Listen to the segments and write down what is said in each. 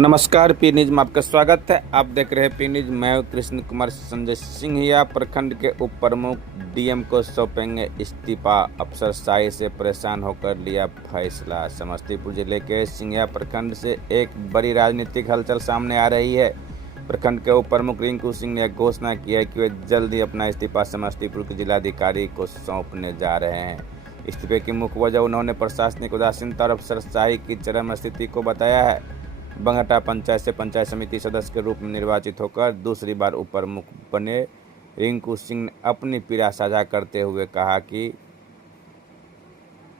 नमस्कार, P news में आपका स्वागत है। आप देख रहे हैं पी न्यूज। मैं हूं कृष्ण कुमार। संजय सिंहिया प्रखंड के उप प्रमुख डीएम को सौंपेंगे इस्तीफा। अफसरशाही से परेशान होकर लिया फैसला। समस्तीपुर जिले के सिंहिया प्रखंड से एक बड़ी राजनीतिक हलचल सामने आ रही है। प्रखंड के उप प्रमुख रिंकू सिंह ने घोषणा की है कि वे जल्द ही अपना इस्तीफा समस्तीपुर के जिलाधिकारी को सौंपने जा रहे हैं। इस्तीफे की मुख्य वजह उन्होंने प्रशासनिक उदासीनता और अफसरशाही की चरम स्थिति को बताया है। बंगहटा पंचायत से पंचायत समिति सदस्य के रूप में निर्वाचित होकर दूसरी बार उप प्रमुख बने रिंकू सिंह ने अपनी पीड़ा साझा करते हुए कहा कि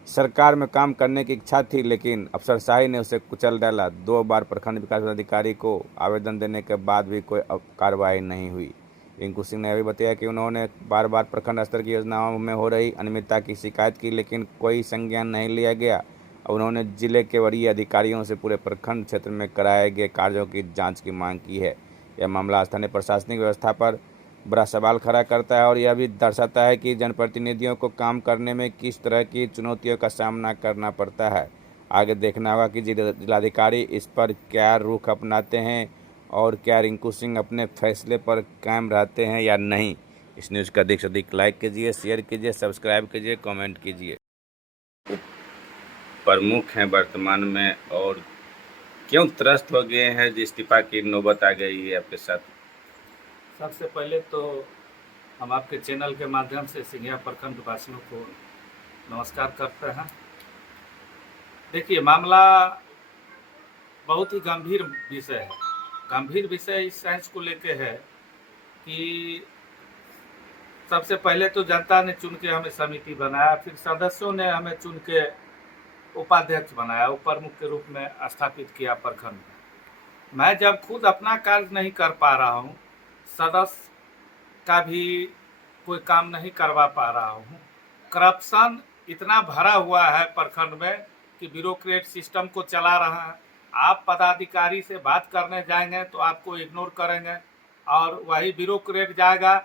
सरकार में काम करने की इच्छा थी, लेकिन अफसरशाही ने उसे कुचल डाला। 2 बार प्रखंड विकास अधिकारी को आवेदन देने के बाद भी कोई कार्रवाई नहीं हुई। रिंकू सिंह ने यह भी बताया कि उन्होंने बार बार प्रखंड स्तर की योजनाओं में हो रही अनियमितता की शिकायत की, लेकिन कोई संज्ञान नहीं लिया गया। उन्होंने जिले के वरीय अधिकारियों से पूरे प्रखंड क्षेत्र में कराए गए कार्यों की जांच की मांग की है। यह मामला स्थानीय प्रशासनिक व्यवस्था पर बड़ा सवाल खड़ा करता है और यह भी दर्शाता है कि जनप्रतिनिधियों को काम करने में किस तरह की चुनौतियों का सामना करना पड़ता है। आगे देखना होगा कि जिलाधिकारी इस पर क्या रुख अपनाते हैं और क्या रिंकू सिंह अपने फैसले पर कायम रहते हैं या नहीं। इस न्यूज़ का अधिक से अधिक लाइक कीजिए, शेयर कीजिए, सब्सक्राइब कीजिए, कमेंट कीजिए। प्रमुख हैं वर्तमान में और क्यों त्रस्त हो गए हैं, जो इस्तीफा की नौबत आ गई है आपके साथ। सबसे पहले तो हम आपके चैनल के माध्यम से सिंघिया प्रखंड वासियों को नमस्कार करते हैं। देखिए, मामला बहुत ही गंभीर विषय है। गंभीर विषय इस साइंस को लेके है कि सबसे पहले तो जनता ने चुन के हमें समिति बनाया, फिर सदस्यों ने हमें चुन के उपाध्यक्ष बनाया, उप प्रमुख के रूप में स्थापित किया प्रखंड में। मैं जब खुद अपना कार्य नहीं कर पा रहा हूँ, सदस्य का भी कोई काम नहीं करवा पा रहा हूँ, करप्शन इतना भरा हुआ है प्रखंड में कि ब्यूरोक्रेट सिस्टम को चला रहा है। आप पदाधिकारी से बात करने जाएंगे तो आपको इग्नोर करेंगे और वही ब्यूरोक्रेट जाएगा,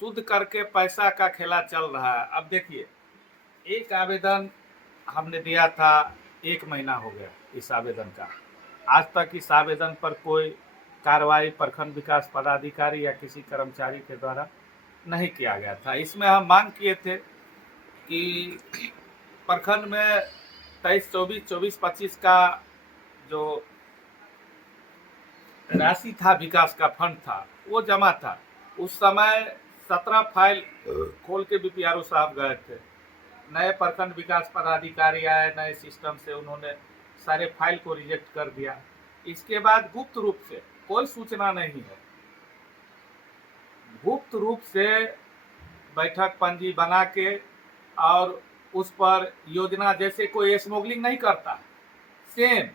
शुद्ध करके पैसा का खेला चल रहा है। अब देखिए, एक आवेदन हमने दिया था, 1 महीना हो गया इस आवेदन का। आज तक इस आवेदन पर कोई कार्रवाई प्रखंड विकास पदाधिकारी या किसी कर्मचारी के द्वारा नहीं किया गया था। इसमें हम मांग किए थे कि प्रखंड में 23-24, 24-25 का जो राशि था, विकास का फंड था, वो जमा था। उस समय 17 फाइल खोल के बीपीआरओ साहब गए थे। नए प्रखंड विकास पदाधिकारी आए, नए सिस्टम से उन्होंने सारे फाइल को रिजेक्ट कर दिया। इसके बाद गुप्त रूप से, कोई सूचना नहीं है, गुप्त रूप से बैठक पंजी बना के और उस पर योजना, जैसे कोई स्मगलिंग नहीं करता, सेम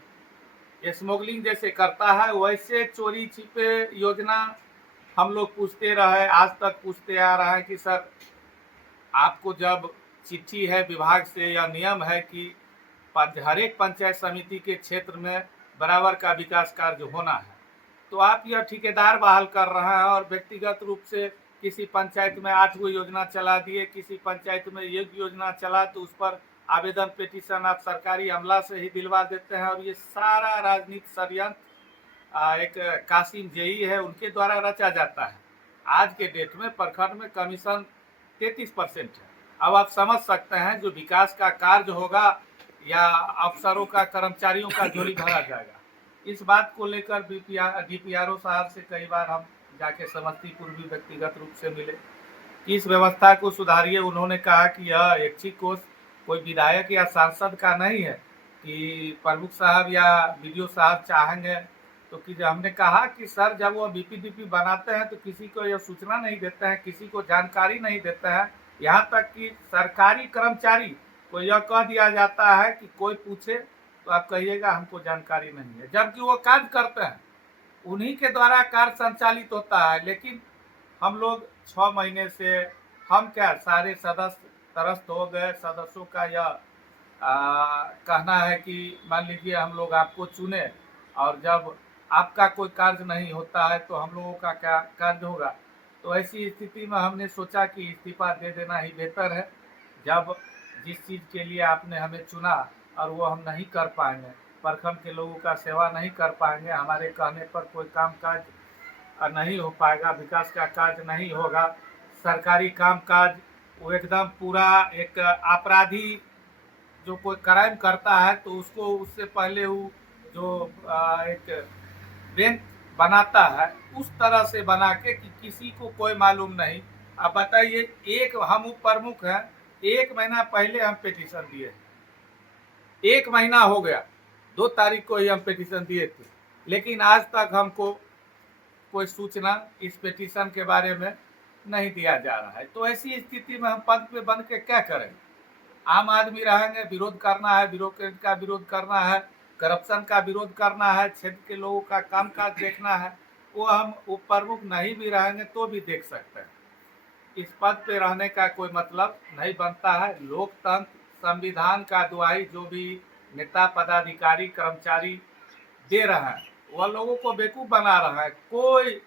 स्मगलिंग जैसे करता है वैसे चोरी छिपे योजना हम लोग पूछते रहे। आज तक पूछते आ रहा है कि सर, आपको जब चिट्ठी है विभाग से या नियम है कि हर एक पंचायत समिति के क्षेत्र में बराबर का विकास कार्य होना है, तो आप यह ठेकेदार बहाल कर रहे हैं और व्यक्तिगत रूप से किसी पंचायत में 8 गो योजना चला दिए, किसी पंचायत में 1 योजना चला तो उस पर आवेदन पिटीशन आप सरकारी अमला से ही दिलवा देते हैं। और ये सारा राजनीतिक षड्यंत्र एक कासिम जेई है, उनके द्वारा रचा जाता है। आज के डेट में प्रखंड में कमीशन 33% है। अब आप समझ सकते हैं जो विकास का कार्य होगा या अफसरों का, कर्मचारियों का झोली भरा जाएगा। इस बात को लेकर डीपीआरओ साहब से कई बार हम जाके समस्तीपुर भी व्यक्तिगत रूप से मिले कि इस व्यवस्था को सुधारिए। उन्होंने कहा कि यह ऐच्छिक कोष कोई विधायक या सांसद का नहीं है कि प्रमुख साहब या वीडियो साहब चाहेंगे तो कि हमने कहा कि सर, जब वो बीपीडीपी बनाते हैं तो किसी को यह सूचना नहीं देते हैं, किसी को जानकारी नहीं देते हैं। यहाँ तक कि सरकारी कर्मचारी को यह कह दिया जाता है कि कोई पूछे तो आप कहिएगा हमको जानकारी नहीं है, जबकि वो कार्य करते हैं, उन्हीं के द्वारा कार्य संचालित होता है। लेकिन हम लोग 6 महीने से, हम क्या, सारे सदस्य त्रस्त हो गए। सदस्यों का यह कहना है कि मान लीजिए हम लोग आपको चुने और जब आपका कोई कार्य नहीं होता है तो हम लोगों का क्या कार्य होगा। तो ऐसी स्थिति में हमने सोचा कि इस्तीफा दे देना ही बेहतर है। जब जिस चीज़ के लिए आपने हमें चुना और वो हम नहीं कर पाएंगे प्रखंड के लोगों का सेवा नहीं कर पाएंगे, हमारे कहने पर कोई काम काज नहीं हो पाएगा, विकास का कार्य नहीं होगा, सरकारी काम काज वो एकदम पूरा एक अपराधी जो कोई क्राइम करता है तो उसको उससे पहले वो जो एक बेंच बनाता है उस तरह से बना के कि किसी को कोई मालूम नहीं। अब बताइए, एक हम उप प्रमुख हैं, 1 महीना पहले हम पिटीशन दिए, 1 महीना हो गया, 2 तारीख को ही हम पिटीशन दिए थे, लेकिन आज तक हमको कोई सूचना इस पिटीशन के बारे में नहीं दिया जा रहा है। तो ऐसी स्थिति में हम पद पे बन के क्या करें? आम आदमी रहेंगे, विरोध करना है, ब्यूरोक्रेट का विरोध करना है, करप्शन का विरोध करना है, क्षेत्र के लोगों का कामकाज देखना है, वो हम उप प्रमुख नहीं भी रहेंगे तो भी देख सकते हैं। इस पद पे रहने का कोई मतलब नहीं बनता है। लोकतंत्र, संविधान का दुहाई जो भी नेता, पदाधिकारी, कर्मचारी दे रहे हैं वह लोगों को बेवकूफ बना रहा है। कोई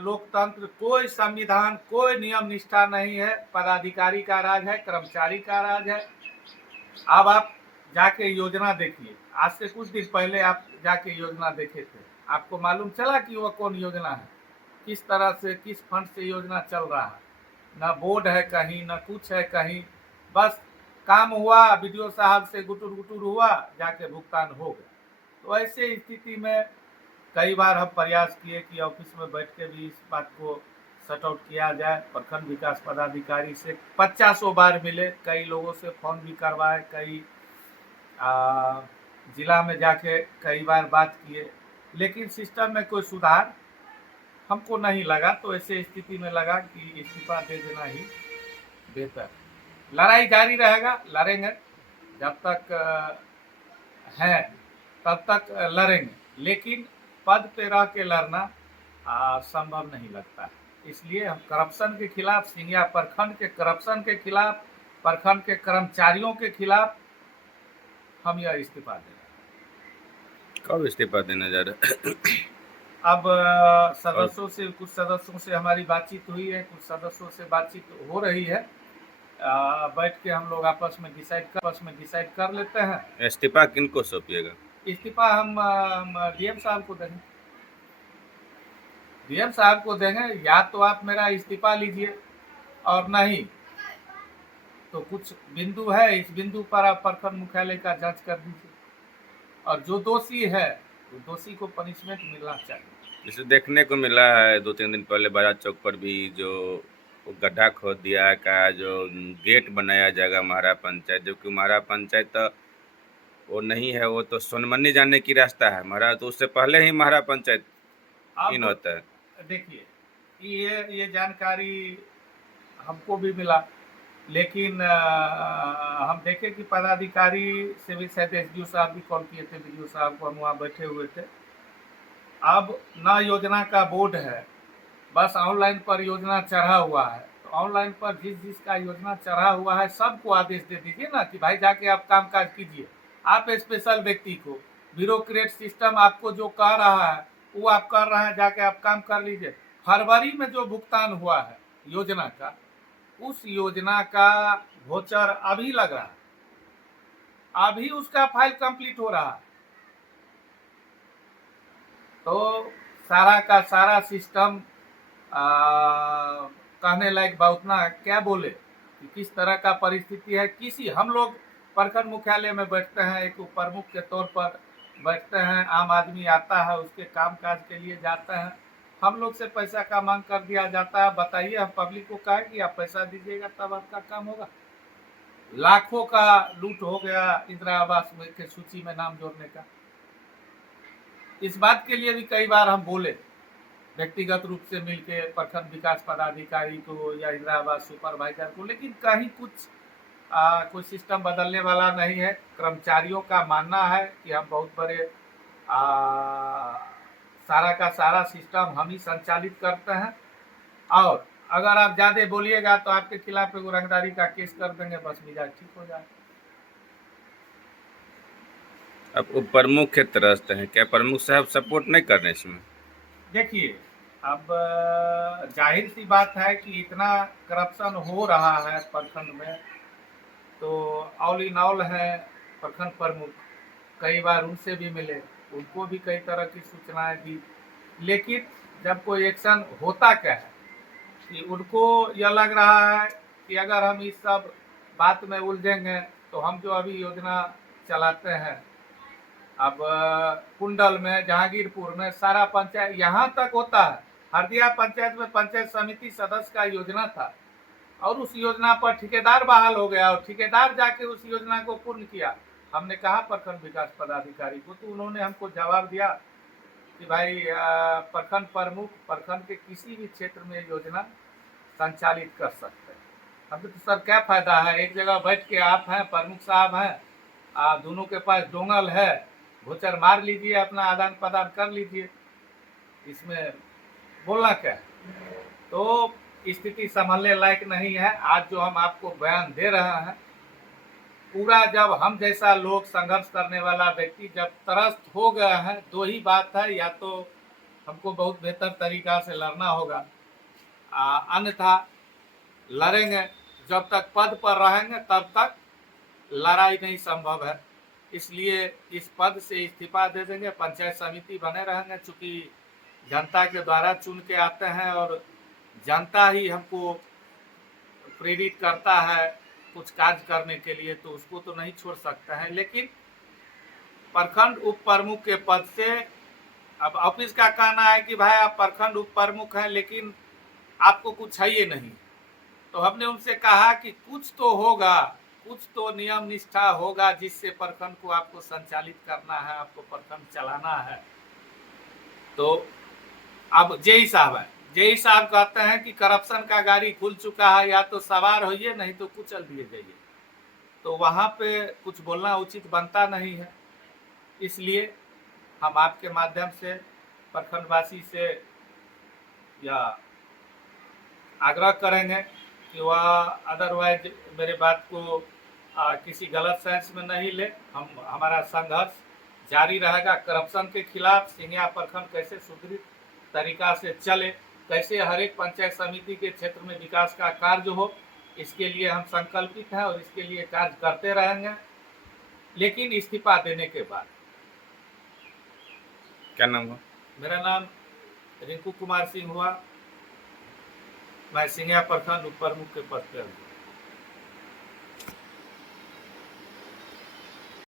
लोकतंत्र, कोई संविधान, कोई नियम निष्ठा नहीं है। पदाधिकारी का राज है, कर्मचारी का राज है। अब आप जाके योजना देखिए, आज से कुछ दिन पहले आप जाके योजना देखे थे, आपको मालूम चला कि वह कौन योजना है, किस तरह से, किस फंड से योजना चल रहा है? न बोर्ड है कहीं, न कुछ है कहीं, बस काम हुआ, बीडीओ साहब से गुटुर गुटुर हुआ, जाके भुगतान हो गया। तो ऐसे स्थिति में कई बार हम प्रयास किए कि ऑफिस में बैठ के भी इस बात को सट आउट किया जाए। प्रखंड विकास पदाधिकारी से 50 बार मिले, कई लोगों से फोन भी करवाए, कई जिला में जाके कई बार बात किए, लेकिन सिस्टम में कोई सुधार हमको नहीं लगा। तो ऐसे स्थिति में लगा कि इस्तीफा दे देना ही बेहतर। लड़ाई जारी रहेगा, लड़ेंगे जब तक है तब तक लड़ेंगे, लेकिन पद पे रह के लड़ना संभव नहीं लगता है। इसलिए हम करप्शन के खिलाफ, सिंघिया प्रखंड के करप्शन के खिलाफ, प्रखंड के कर्मचारियों के खिलाफ हम यह इस्तीफा देंगे। कब इस्तीफा देने जा रहे हैं? अब सदस्यों से, कुछ सदस्यों से हमारी बातचीत हुई है, कुछ सदस्यों से बातचीत हो रही है। बैठ के हम लोग आपस में डिसाइड कर लेते हैं। इस्तीफा किनको सौंपिएगा? इस्तीफा हम डीएम साहब को देंगे। डीएम साहब को देंगे, या तो आप मेरा इस्तीफा लीजिए और नहीं तो कुछ बिंदु है, इस बिंदु पर आप प्रखंड मुख्यालय का जांच कर दीजिए, और जो दोषी है तो दोषी को पनिशमेंट मिलना चाहिए। जैसे देखने को मिला है 2-3 दिन पहले बाजार चौक पर भी जो गड्ढा खोद दिया है, का जो गेट बनाया जाएगा महारा पंचायत, जो कि महारा पंचायत तो वो नहीं है, वो तो सोनमनी जाने की रास्ता है। महारा तो उससे पहले ही महारा पंचायत इन होता है। देखिए, ये जानकारी हमको भी मिला, लेकिन हम देखे कि पदाधिकारी से भी शायद एसडीओ साहब भी कॉल किए थे, बीडीओ साहब को, हम वहाँ बैठे हुए थे। अब ना योजना का बोर्ड है, बस ऑनलाइन पर योजना चढ़ा हुआ है। तो ऑनलाइन पर जिसका योजना चढ़ा हुआ है सबको आदेश दे दीजिए ना कि भाई जाके आप काम काज कीजिए। आप स्पेशल व्यक्ति को, ब्यूरोक्रेट सिस्टम आपको जो कह रहा है वो आप कर रहे हैं, जाके आप काम कर लीजिए। फरवरी में जो भुगतान हुआ है योजना का, उस योजना का वोचर अभी लग रहा है, अभी उसका फाइल कंप्लीट हो रहा है। तो सारा का सारा सिस्टम कहने लायक बात ना, क्या बोले कि किस तरह का परिस्थिति है। किसी, हम लोग प्रखंड मुख्यालय में बैठते हैं, एक प्रमुख के तौर पर बैठते हैं, आम आदमी आता है, उसके काम काज के लिए जाते हैं, हम लोग से पैसा का मांग कर दिया जाता है। बताइए, हम पब्लिक को कहें कि आप पैसा दीजिएगा तब आपका काम होगा? लाखों का लूट हो गया इंदिरा आवास के सूची में नाम जोड़ने का। इस बात के लिए भी कई बार हम बोले, व्यक्तिगत रूप से मिलके प्रखंड विकास पदाधिकारी को या इंदिरा आवास सुपरवाइजर को, लेकिन कहीं कुछ कोई सिस्टम बदलने वाला नहीं है। कर्मचारियों का मानना है कि हम बहुत बड़े सारा का सारा सिस्टम हम ही संचालित करते हैं, और अगर आप ज्यादा बोलिएगा तो आपके खिलाफ एगो रंगदारी का केस कर देंगे, बस मिजाज ठीक हो जाए। अब वो प्रमुख के तरफ हैं, क्या प्रमुख साहब सपोर्ट नहीं कर रहे इसमें? देखिए, अब जाहिर सी बात है कि इतना करप्शन हो रहा है प्रखंड में, तो ऑल इन ऑल है प्रखंड प्रमुख, कई बार उनसे भी मिले, उनको भी कई तरह की सूचनाएं दी, लेकिन जब कोई एक्शन होता क्या है कि उनको यह लग रहा है कि अगर हम इस सब बात में उलझेंगे तो हम जो अभी योजना चलाते हैं, अब कुंडल में, जहांगीरपुर में सारा पंचायत यहाँ तक होता है, हरदिया पंचायत में पंचायत समिति सदस्य का योजना था और उस योजना पर ठेकेदार बहाल हो गया और ठेकेदार जाके उस योजना को पूर्ण किया। हमने कहा प्रखंड विकास पदाधिकारी को, तो उन्होंने हमको जवाब दिया कि भाई प्रखंड प्रमुख प्रखंड के किसी भी क्षेत्र में योजना संचालित कर सकते हैं। हमने तो सर क्या फायदा है, एक जगह बैठ के आप हैं, प्रमुख साहब हैं, दोनों के पास डोंगल है, भूचर मार लीजिए, अपना आदान प्रदान कर लीजिए, इसमें बोलना क्या है। तो स्थिति संभलने लायक नहीं है। आज जो हम आपको बयान दे रहे हैं, पूरा जब हम जैसा लोग, संघर्ष करने वाला व्यक्ति जब त्रस्त हो गया है, दो ही बात है, या तो हमको बहुत बेहतर तरीका से लड़ना होगा, अन्यथा लड़ेंगे, जब तक पद पर रहेंगे तब तक लड़ाई नहीं संभव है। इसलिए इस पद से इस्तीफा दे देंगे, पंचायत समिति बने रहेंगे, चूँकि जनता के द्वारा चुन के आते हैं और जनता ही हमको प्रेरित करता है कुछ कार्य करने के लिए, तो उसको तो नहीं छोड़ सकते हैं। लेकिन प्रखंड उप प्रमुख के पद से, अब ऑफिस का कहना है कि भाई आप प्रखंड उप प्रमुख हैं लेकिन आपको कुछ है ये नहीं, तो हमने उनसे कहा कि कुछ तो होगा, कुछ तो नियम निष्ठा होगा जिससे प्रखंड को आपको संचालित करना है, आपको प्रखंड चलाना है। तो अब जेई साहब है, जेई साहब कहते हैं कि करप्शन का गाड़ी खुल चुका है, या तो सवार होइए नहीं तो कुचल दिए जाइए, तो वहाँ पे कुछ बोलना उचित बनता नहीं है। इसलिए हम आपके माध्यम से प्रखंडवासी से या आग्रह करेंगे कि वह अदरवाइज मेरे बात को किसी गलत सेंस में नहीं ले। हमारा संघर्ष जारी रहेगा करप्शन के खिलाफ। सिंघिया प्रखंड कैसे सुदृढ़ तरीका से चले, कैसे हर एक पंचायत समिति के क्षेत्र में विकास का कार्य हो, इसके लिए हम संकल्पित हैं और इसके लिए कार्य करते रहेंगे, लेकिन इस्तीफा देने के बाद। क्या नाम हुआ? मेरा नाम रिंकू कुमार सिंह हुआ, मैं सिंघिया प्रखंड उप प्रमुख के पद पर हूँ।